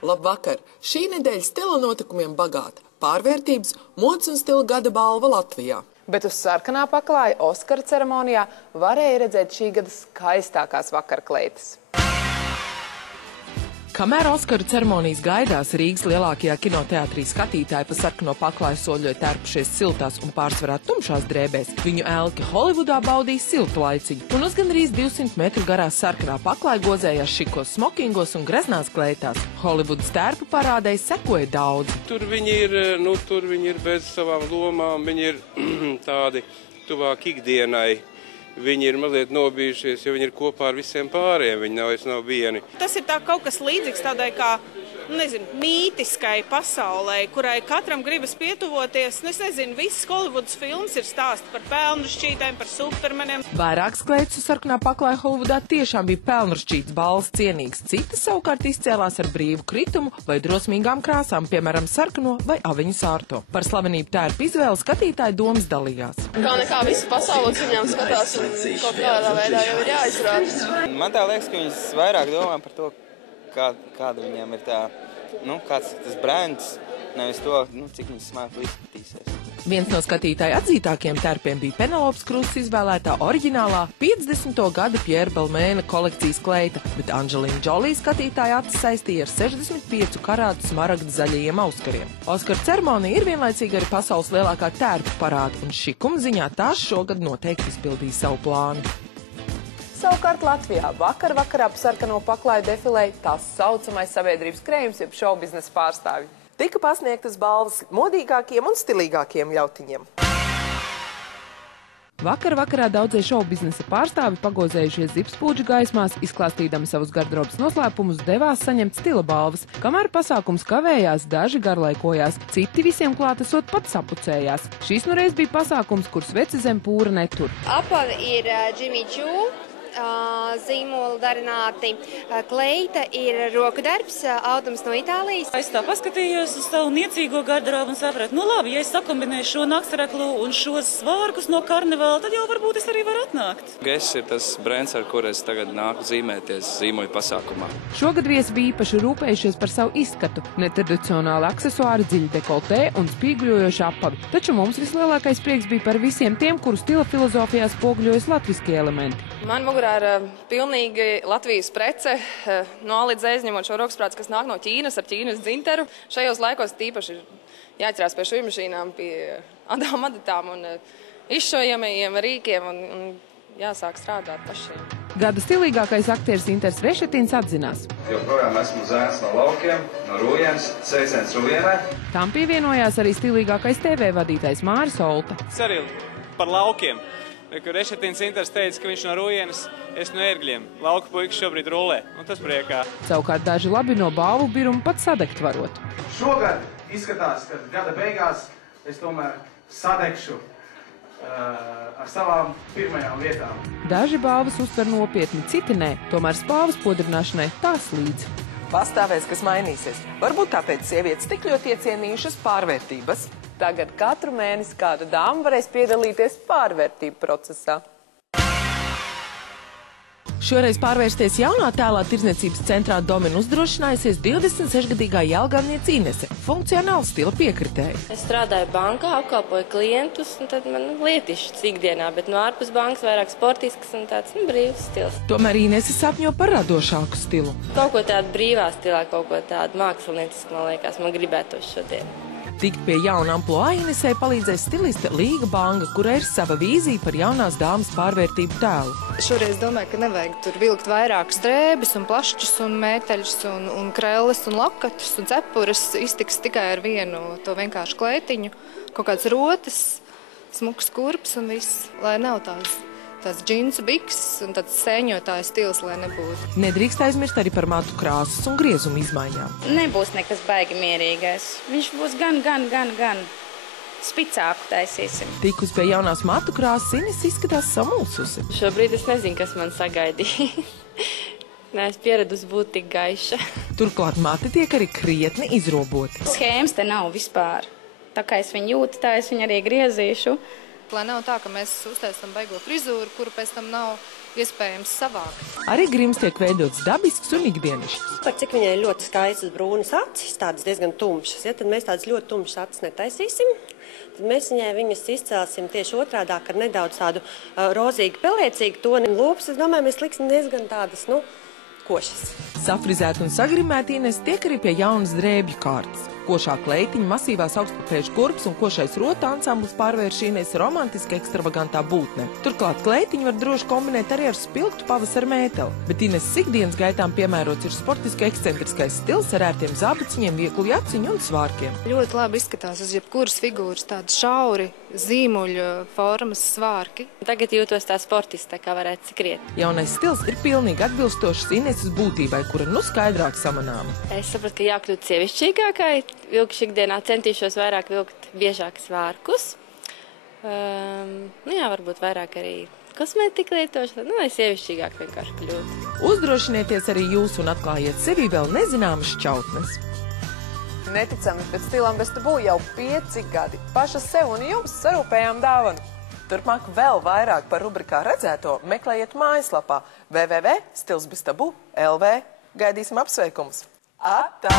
Labvakar! Šī nedēļa stila notikumiem bagāta. Pārvērtības, modes un stila gada balva Latvijā. Bet uz sarkanā paklāja Oskara ceremonijā varēja redzēt šī gada skaistākās vakarkleitas. Kamēr Oskaru ceremonijas gaidās, Rīgas lielākajā kinoteātrī skatītāji pa sarkano paklāju soļoja tērpušies siltās un pārsvarā tumšās drēbēs, viņu elki Holivudā baudīja siltu laiciņu, un uz gandrīz 200 metru garās sarkanā paklāja gozējās šikos smokingos un greznās kleitās. Holivudas tērpu parādēji sekoja daudzi. Tur viņi ir bez savām lomām, viņi ir tādi tuvāk ikdienai. Viņi ir mazliet nobijušies, jo viņi ir kopā ar visiem pārējiem, viņi nav vieni. Tas ir tā kaut kas līdzīgs tādai kā, mītiskai pasaulē, kurai katram gribas pietuvoties. Es nezinu, viss Holivudas films ir stāsts par pelnrašķītēm, par supermeniem. Vairākas kleitas uz sarkanā paklāja Holivudā tiešām bija pelnrašķītas balvas cienīgs. Citas savukārt izcēlās ar brīvu kritumu vai drosmīgām krāsām, piemēram, sarkano vai aviņu sārto. Par slavenību tērpu izvēli skatītāji domas dalījās. Kā nekā visi pasaules viņām skatās un kaut kādā veidā jau ir jāizrāda. Man tā liekas, ka viņas vairāk domā par to, kāda viņiem ir tā, kāds tas brands, nevis to, cik viņas smēkli izskatīsies. Viens no skatītāju atzītākiem tērpiem bija Penelopas Krusts izvēlētā oriģinālā 50. gada Pierre Balmaina kolekcijas kleita, bet Angelina Jolie skatītāja acis saistīja ar 65 karātu smaragdu zaļajiem auskariem. Oskara ceremonija ir vienlaicīgi arī pasaules lielākā tērpu parāda, un šikuma ziņā tās šogad noteikti izpildīja savu plānu. Savukārt Latvijā vakarā pa sarkano paklāju defilēja tās saucamais sabiedrības krējums, jeb šovbiznesa pārstāvji. Tika pasniegtas balvas modīgākiem un stilīgākiem ļautiņiem. Vakarā daudzie šovbiznesa pārstāvi pagozējušies zipspūdžu gaismās, izklāstīdami savus garderobas noslēpumus, devās saņemt stila balvas. Kamēr pasākums kavējās, daži garlaikojās, citi visiem klātesot pat sapucējās. Šīs nureiz bija pasākums, kur sveci zem pūra netur. Apavi ir Jimmy Choo. Zīmolu darināti. Kleita ir roku darbs, audums no Itālijas. Es tā paskatījos uz savu niecīgo garderobu un sapratu, labi, ja es sakombinēju šo naktsreklu un šos svārkus no karnevāla, tad jau varbūt es arī varu atnākt. Guess ir tas brands, ar kur es tagad nāku zīmēties zīmoju pasākumā. Šogad viesi bija īpaši rūpējušies par savu izskatu, netradicionāli aksesuāri, dziļi dekoltē un spīgļojoši apavi. Taču mums vislielākais prieks bija par visiem tiem, kuru stila filozofijā spoguļojas latviskie elementi. Man mugurā ir pilnīgi Latvijas prece, no A līdz Z izņemot šo rokasprāts, kas nāk no Ķīnas ar Ķīnas dzinteru. Šajos laikos tīpaši ir jāķerās pie šujmašīnām, pie adām adatām un izšojamajiem rīkiem un jāsāk strādāt pašiem. Gada stilīgākais aktieris Inters Vešetins atzinās. Joprojām esmu zēns no laukiem, no Rūjienas, sveiciens Rūjienai. Tam pievienojās arī stilīgākais TV vadītājs Māris Olta. Es arī par laukiem. Kur Ešetins Inters teica, ka viņš no Rūjienas, es no Ērgļiem. Lauku puikas šobrīd rullē, un tas priekā. Savukārt daži labi no balvu biruma pat sadegt varot. Šogad izskatās, ka gada beigās es tomēr sadegšu ar savām pirmajām vietām. Daži balvas uztver nopietni, citi nē, tomēr spalvas podrināšanai tās līdz. Pastāvēs, kas mainīsies. Varbūt tāpēc sievietes tik ļoti iecienījušas pārvērtības. Tagad katru mēnesi kāda dāma varēs piedalīties pārvērtību procesā. Šoreiz pārvērsties jaunā tēlā tirdzniecības centrā Domina uzdrošinājusies 26-gadīgā jelgavniece Inese, funkcionāla stila piekritēja. Es strādāju bankā, apkalpoju klientus, un tad man lietišķis ikdienā, bet no ārpus bankas vairāk sportisks un tāds brīvs stils. Tomēr Inese sapņo par radošāku stilu. Kaut ko tādu brīvā stilā, kaut ko tādu māksliniecisku, man liekas, man gribētos šodien. Tikt pie jauna amploā Inesei palīdzēs stiliste Līga Banga, kurai ir sava vīzija par jaunās dāmas pārvērtību tēlu. Šoreiz domāju, ka nevajag tur vilkt vairākas drēbes un plašķus un mēteļus un krelles un lakatus un cepures. Iztiks tikai ar vienu to vienkārši kleitiņu, kaut kāds rotas, smuks kurps un viss, lai nav tās džinsu bikses un tāds sēņotāja stils, lai nebūtu. Nedrīkst aizmirst arī par matu krāsas un griezumu izmaiņām. Nebūs nekas baigi mierīgais. Viņš būs gan spicāku taisīsim. Tikus pie jaunās matu krāsas, Ines izskatās samulsusi. Šobrīd es nezinu, kas man sagaidīja. Nē, es pieradusi būt tik gaiša. Turklāt mati tiek arī krietni izroboti. Schēmas te nav vispār. Tā kā es viņu jūtu, tā es viņu arī griezīšu. Lai nav tā, ka mēs uztaisam baigo frizūru, kuru pēc tam nav iespējams savākt. Arī grims tiek veidots dabisks un ikdienišķs. Par cik viņai ļoti skaistas brūnas acis, tādas diezgan tumšas, ja, tad mēs tādas ļoti tumšas acis netaisīsim. Tad mēs viņas izcelsim tieši otrādāk ar nedaudz tādu rozīgu, pelēcīgu toni. Lūpas, es domāju, mēs liksim diezgan tādas, košas. Safrizēta un sagrimēta Ines tiek arī pie jaunas drēbju kārtas. Košā kleitiņa, masīvās augstpapēžu kurps un košais rota ansamblis pārvērš Ines romantiski ekstravagantā būtnē. Turklāt kleitiņu var droši kombinēt arī ar spilgtu pavasara mēteli, bet Ines ikdienas gaitām piemērots ir sportiski ekscentriskais stils ar ērtiem zābaciņiem, vieglu jaciņu un svārkiem. Ļoti labi izskatās uz jebkuras figūras, tādi šauri, zīmuļu formas svārki. Tagad jūtos tā sportista, kā varētu skriet. Jaunais stils ir pilnīgi atbilstošs Ineses būtībai, kura skaidrāk samanāma. Es sapratu, ka jākļūt sievišķīgākai. Vilkšu ikdienā centīšos vairāk vilkt biežāk svārkus. Varbūt vairāk arī kosmētika lietošana, lai sievišķīgāk vienkārši kļūt. Uzdrošinieties arī jūs un atklājiet sevī vēl nezināmas šķautnes. Neticami, bet stilam bez tabū jau 5 gadi. Pašas sev un jums sarūpējām dāvanu. Turpmāk vēl vairāk par rubrikā redzēto meklējiet mājaslapā www.stilsbeztabu.lv. Gaidīsim apsveikumus! Atā!